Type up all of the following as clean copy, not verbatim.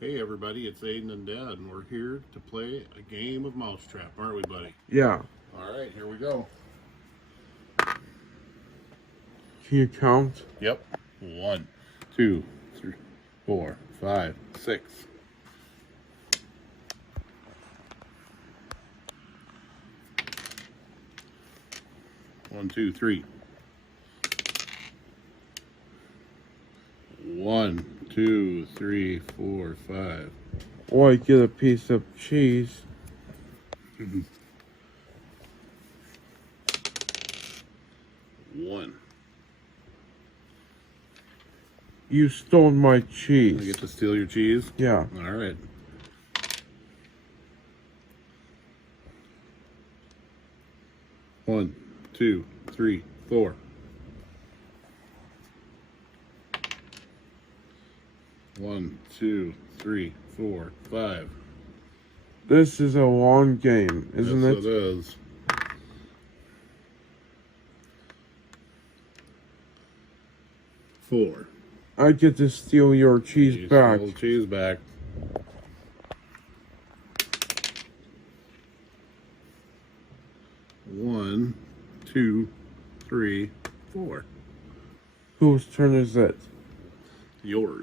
Hey everybody, it's Aiden and Dad, and we're here to play a game of Mousetrap, aren't we, buddy? Yeah. Alright, here we go. Can you count? Yep. 1, 2, 3, 4, 5, 6. One, two, three. 1, 2, 3, 4, 5. Or I get a piece of cheese. One. You stole my I cheese. get to steal your cheese? Yeah. Alright. One, two, three, 4. One, two, three, 4, 5. This is a long game, isn't Yes, it? it is. 4. I get to steal your cheese You back. stole the cheese back. One, two, three, 4. Whose turn is it? Yours.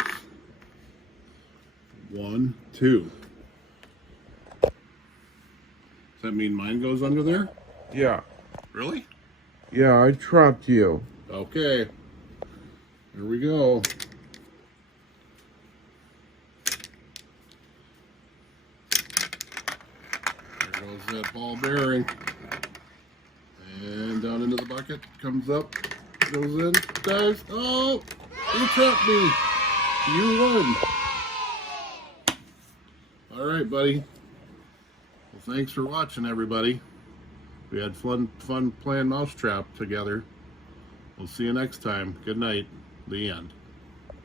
1, 2. Does that mean mine goes under there? Yeah. Really? Yeah, I trapped you. Okay. Here we go. There goes that ball bearing. And down into the bucket. Comes up. Goes in. Dives. Oh! You trapped me! You won! Alright, buddy. Well, thanks for watching, everybody. We had fun playing Mousetrap together. We'll see you next time. Good night. The end.